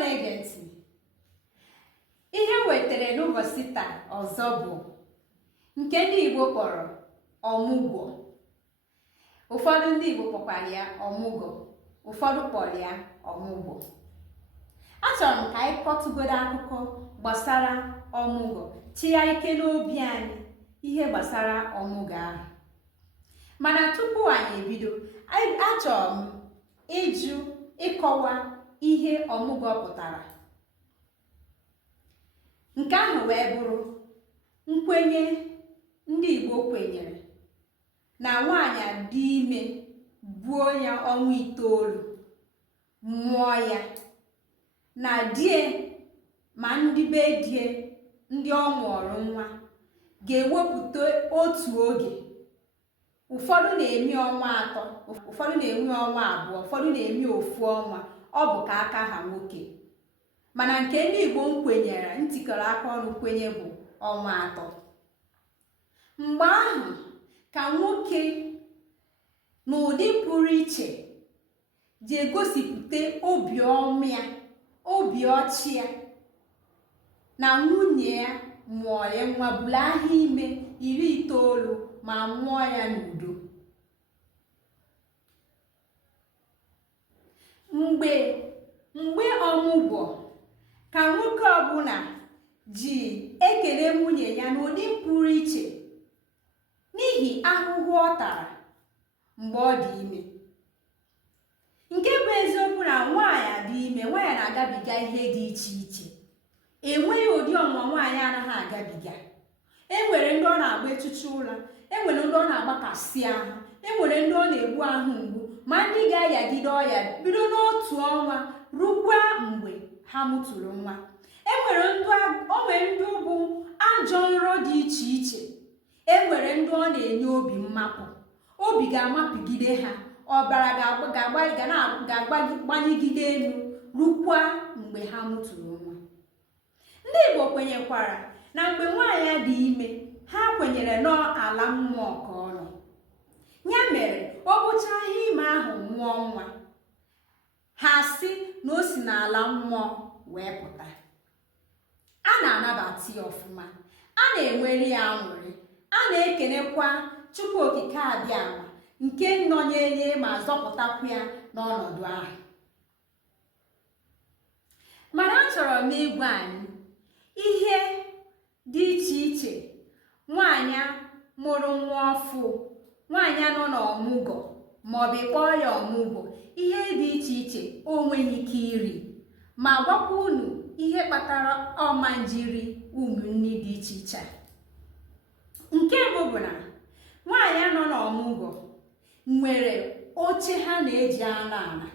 na-ege ntị, ihe wetara n'ụbọchị taa ọzọ bụ nke ndị Igbo kpọrọ ọmụgwọ. Ụfọdụ ndị Igbo kpọkwara ya ọmụgwọ, ụfọdụ kpọrọ ya ọmụgwọ. Achọrọ m ka anyị kọtụgodo akụkọ gbasara ọmụgwọ, chịa ike n'obi anyị ihe gbasara ọmụgwọ ahụ. Mana tupu anyị ebido, achọrọ m ịkọwa ihe ọmụgwọ pụtara. Nke ahụ wee bụrụ nkwenye ndị Igbo kwenyere na nwaanyị dị ime buo ya ọnwa 9 mụọ ya, na die ma ndị be die ndị ọ mụọrọ nwa ga-ewepụta otu oge. Ụfọdụ na-eme ọnwa 3, ụfọdụ na-eme ọnwa 2, ụfọdụ na-eme ofu ọnwa. Ọ bụ ka aka ha nwoke, mana nke ndị Igbo kwenyere, ntikọrọ aka ọnụ kwenye bụ ọnwa 3. Mgbe ahụ ka nwoke n'ụdị pụrụ iche ji egosipụta obiọma ya, obi ọchị ya, na nwunye ya mụọ ya nwa, bụrụ ahịa ime 19 ma mụọ ya n'udo. Mgbe ọmụgwọ ka nwoke ọbụla ji ekele nwunye ya n'ụdị pụrụ iche n'ihi ahụhụ ọ tara mgbe ọ dị ime. Nke bụ eziokwu na nwaanyị dị ime, nwaanyị na-agabiga ihe dị iche iche. Enweghị ụdị ọnwụnwa nwaanyị anaghị agabiga. Enwere ndị ọ na-agba echuchu ụra, enwere ndị ọ na-agbakasị ahụ, enwere ndị ọ na-egbu ahụ mgbu, ma ndị ga-ayagide ọya bido n'otu ọnwa rukwa mgbe ha mụtụrụ nwa. Enwere ndị bụ ajọ nrọ dị iche iche. Enwere ndị ọ na-enye obi mmapụ, obi ga-amapụgide ha, ọbara ga-agbanyegide elu rukwa mgbe ha mụtụrụ nwa. Ndị Igbo kwenyekwara na mgbe nwaanyị dị ime, ha kwenyere n'ala mmụọ ka ọ nọ. Ya mere ọ bụchaa ihe ime ahụ mụọ nwa, ha sị na o si n'ala mmụọ wee pụta. A na-anabata ya ọfụma, a na-enwere ya aṅụrị, a na-ekenekwa Chukwu Okike Abịama nke nọnyere ma zọpụtakwa ya n'ọnọdụ ahụ. Mana achọrọ m ịgwa anyị ihe dị iche iche nwaanyị mụrụ nwa ọfụ, nwaanyị nọ n'ọmụgwọ maọbụ kpọọ ya ọmụgwọ, ihe dị iche iche o nweghị ike iri, ma gwakwa unu ihe kpatara ọma njiri ụmụnne dị iche iche. Nke mbụ bụ na nwaanyị nọ n'ọmụgwọ nwere oche ha na-eji ana ana.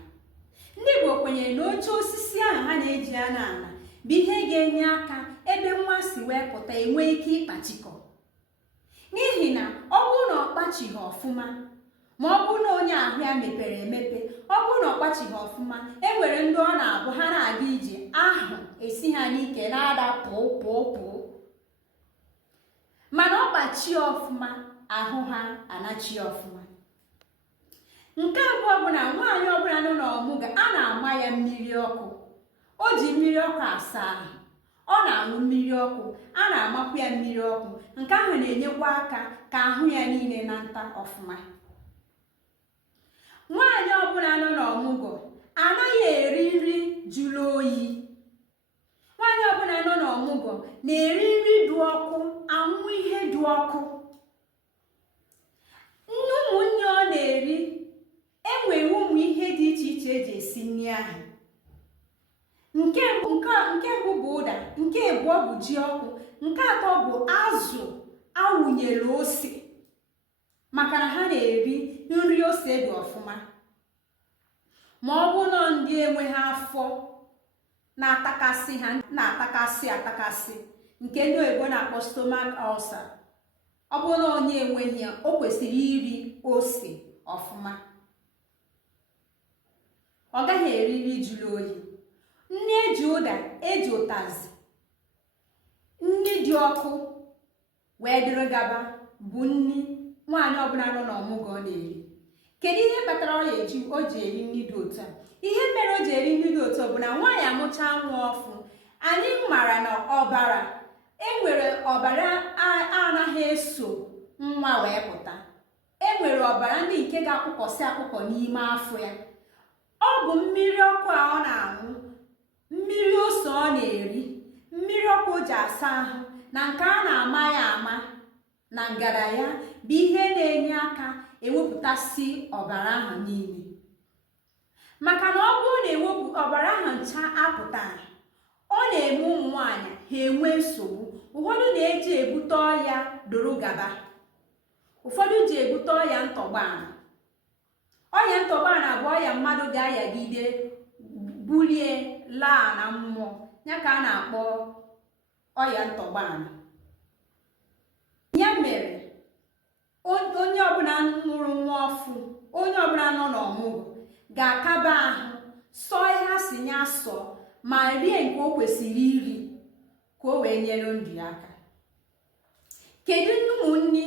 Ndị Igbo kwenyere na oche osisi ahụ ha na-eji ana ana bụ ihe ga-enye aka ebe nwa si wee pụta enwee ike ịkpachikọ. N'ihi na ọ bụrụ na ọ kpachighị ọfụma, ma ọ bụrụ na onye ahụ ya mepere emepe, ọ bụrụ na ọ kpachighị ọfụma, enwere ndị ọ na-abụ ha na-aga ije ahụ esi ha n'ike na-ada pụọ. Mana ọ kpachie ọfụma, ahụ ha anachi ọfụma. Nke abụọ bụ na nwaanyị ọbụla nọ n'ọmụgwọ, a na-ama ya mmiri ọkụ. O ji mmiri ọkụ asa ahụ, ọ na-aṅụ mmiri ọkụ, a na-amakwa ya mmiri ọkụ. Nke ahụ na-enyekwa aka ka ahụ ya niile na nta ọfụma. Nwaanyị ọbụla nọ n'ọmụgwọ anaghị eri nri jụrụ oyi. Nwaanyị ọbụla nọ n'ọmụgwọ na-eri nri dị ọkụ, anwụ ihe dị ọkụ. Ụmụnne ọ na-eri, enwere ụmụ ihe dị iche iche eji esi nri ahụ. Nke mbụ bụ ụda, nke abụọ bụ ji ọkụ, nke atọ bụ azụ awụnyere ose, maka na ha na-eri nri ose dị ọfụma. Ma ọ bụ na ndị enweghị afọ na-atakasị ha, na-atakasị nke ndị oyibo na-akpọ stomach ulcer, ọ bụrụ na onye enweghị ya, o kwesịrị iri ose ọfụma. Ọ gaghị eri nri jụrụ oyi. Nri eji ụda, eji ụtazị, nri dị ọkụ wee dịrị gaba bụ nri nwaanyị ọbụla nọ n'ọmụgwọ na-eri. Kedu ihe kpatara o ji eri nri dị otu a? Ihe mere o ji eri nri dị otu bụ na nwaanyị amụcha nwa ọfụ, anyị mara na ọbara enwere ọbara anaghị eso nwa wee pụta. Enwere ọbara ndị nke ga-akpụkọsị akpụkọ n'ime afọ ya. Ọ bụ mmiri ọkụ a ọ na-aṅụ, mmiri ose ọ na-eri, mmiri ọkụ o ji asa ahụ na nke a na-ama ya ama na ngara ya bụ ihe na-enye aka ewepụtasị ọbara ahụ niile. Maka na ọ bụrụ na ewepụ ọbara ahụ ncha apụtaghị, ọ na-eme ụmụ nwaanyị ha enwe nsogbu. Ụfọdụ na-eji ebute ọya doro gaba, ụfọdụ ji ebute ọya ntọgbana. Ọya ntọgbana bụ ọya mmadụ ga-ayagide bulie laa na mmụọ, ya ka a na-akpọ ọya ntọgbana. Ya mere onye ọbụla mụrụ nwa ọfụ, onye ọbụla nọ n'ọmụgwọ ga-akaba ahụ sọ ihe a sị ya sọ ma rie nke o kwesịrị iri ka o wee nyere ndụ ya aka. Kedu ụmụnne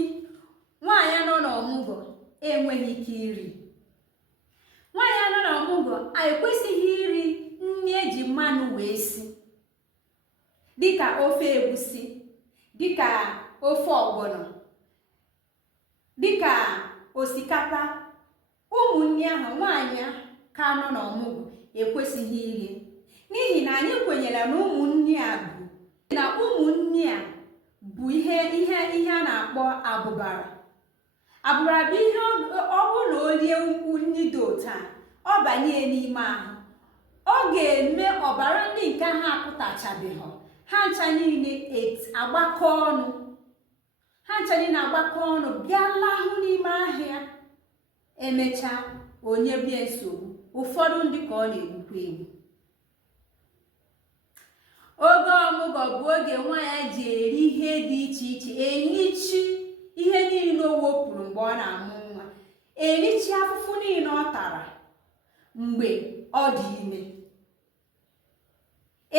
nwaanyị nọ n'ọmụgwọ enweghị ike iri? Nwaanyị nọ n'ọmụgwọ ekwesịghị iri nri eji mmanụ wee si, dịka ofe egusi, dịka ofe ọgbọnọ, dịka osikapa. Ụmụnne ahụ nwaanyị ka nọ n'ọmụgwọ ekwesịghị iri, n'ihi na anyị kwenyere na ụmụnne a bụ ihe a na-akpọ abụbara. Abụbara bụ ihe ọ bụrụ na o rie nri dị otu a, ọ banye n'ime ahụ, ọ ga-eme ọbara ndị nke ha apụtachabeghị, ha ncha niile agbakọ ọnụ, bịa lahụ n'ime ahịa. Emechaa onye bie nsogbu, ụfọdụ ndị ka ọ na-egbukwa egbu. Oge ọmụgwọ bụ oge nwaanyị ji eri ihe dị iche iche, erichi ihe niile o wepụrụ mgbe ọ na-amụ nwa, erichi afụfụ niile ọ tara mgbe ọ dị ime,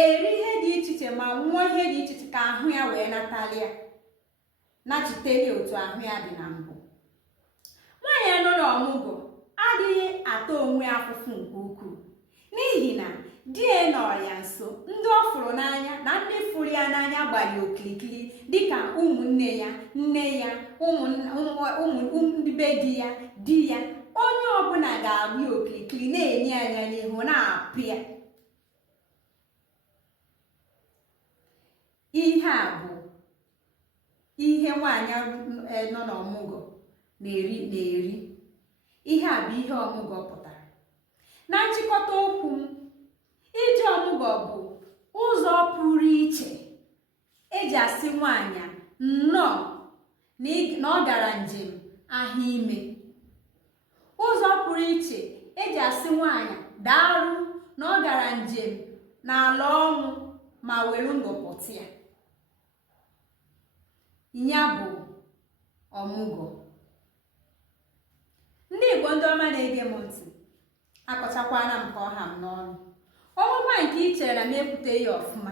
eri ihe dị iche iche ma nwụọ ihe dị iche iche ka ahụ ya wee natalịa, nachiteli otu ahụ ya dị na mbụ. Nwaanyị nọ n'ọmụgwọ adịghị ata onwe afụfụ nke ukwuu, n'ihi na di ya nọ ya nso, ndị ọ fụrụ n'anya na ndị fụrụ ya n'anya gbara okirikiri, dịka ụmụnne ya, nne ya, ndị be di ya. Onye ọbụla ga-agba ya okirikiri, na-enye anya n'ihu, na-apụ ya. Ihe a bụ ihe nwaanyị nọ n'ọmụgwọ na-eri. Ihe a bụ ihe ọmụgwọ pụtara. Na nchịkọta okwu m, ije ọmụgwọ bụ ụzọ pụrụ iche eji asị nwaanyị nnọọ na ọ gara njem ahụ ime. Ụzọ pụrụ iche eji asị nwaanyị daalụ na ọ gara njem n'ala ọnwụ ma were ndụ pụta ya. Ya bụ ọmụgwọ. Ndị Igbo ndị ọma na-ege m ntị, akọchakwana m ka ọha m n'ọnụ. Ọnwụkwa nke i chere na m ekwute ya ọfụma,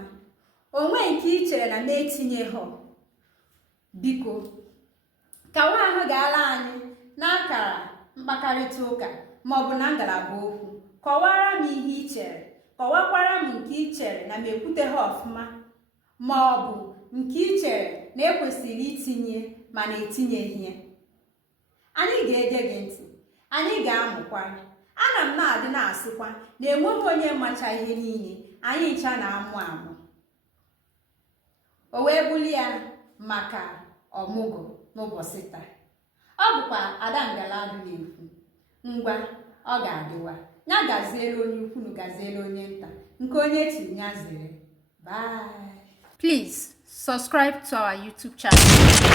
onwe nke i chere na m etinye ha, biko kawa ahụ ga-ala anyị n'akara mkparịta ụka maọbụ na ngalaba okwu. Kọwara m ihe i chere, kọwakwara m nke i chere na m ekwute ha ọfụma, maọbụ nke i chere na ekwesịrị itinye mana etinyeghị ya. Anyị ga-ege gị ntị, anyị ga-amụkwa. Ana m na-adị na-asịkwa na enweghị onye macha ihe niile, anyị ncha na-amụ amụ. O wee buli ya maka ọmụgwọ n'ụbọchị taa. Ọ bụkwa Ada Ngaladu na-ekwu, ngwa ọ ga-adịwa ya gaziere onye ukwu na gaziere onye nta, nke onye tiri ya zere. Bye. Please subscribe to our YouTube channel.